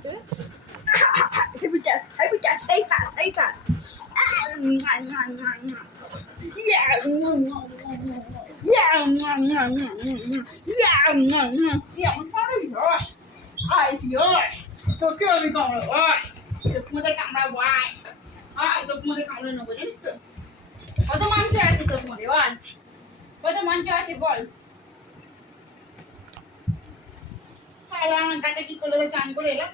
আছে হেভি চাস এই স্যার তোকে আমি কামড়াবো তোর কামড়াবো তোর মধ্যে কামড়ে নেবো জানিস তো কত মাংস আছে তোর মধ্যে বল কত মাংস আছে বল আমার গাটা কি করলো চান করে এলাম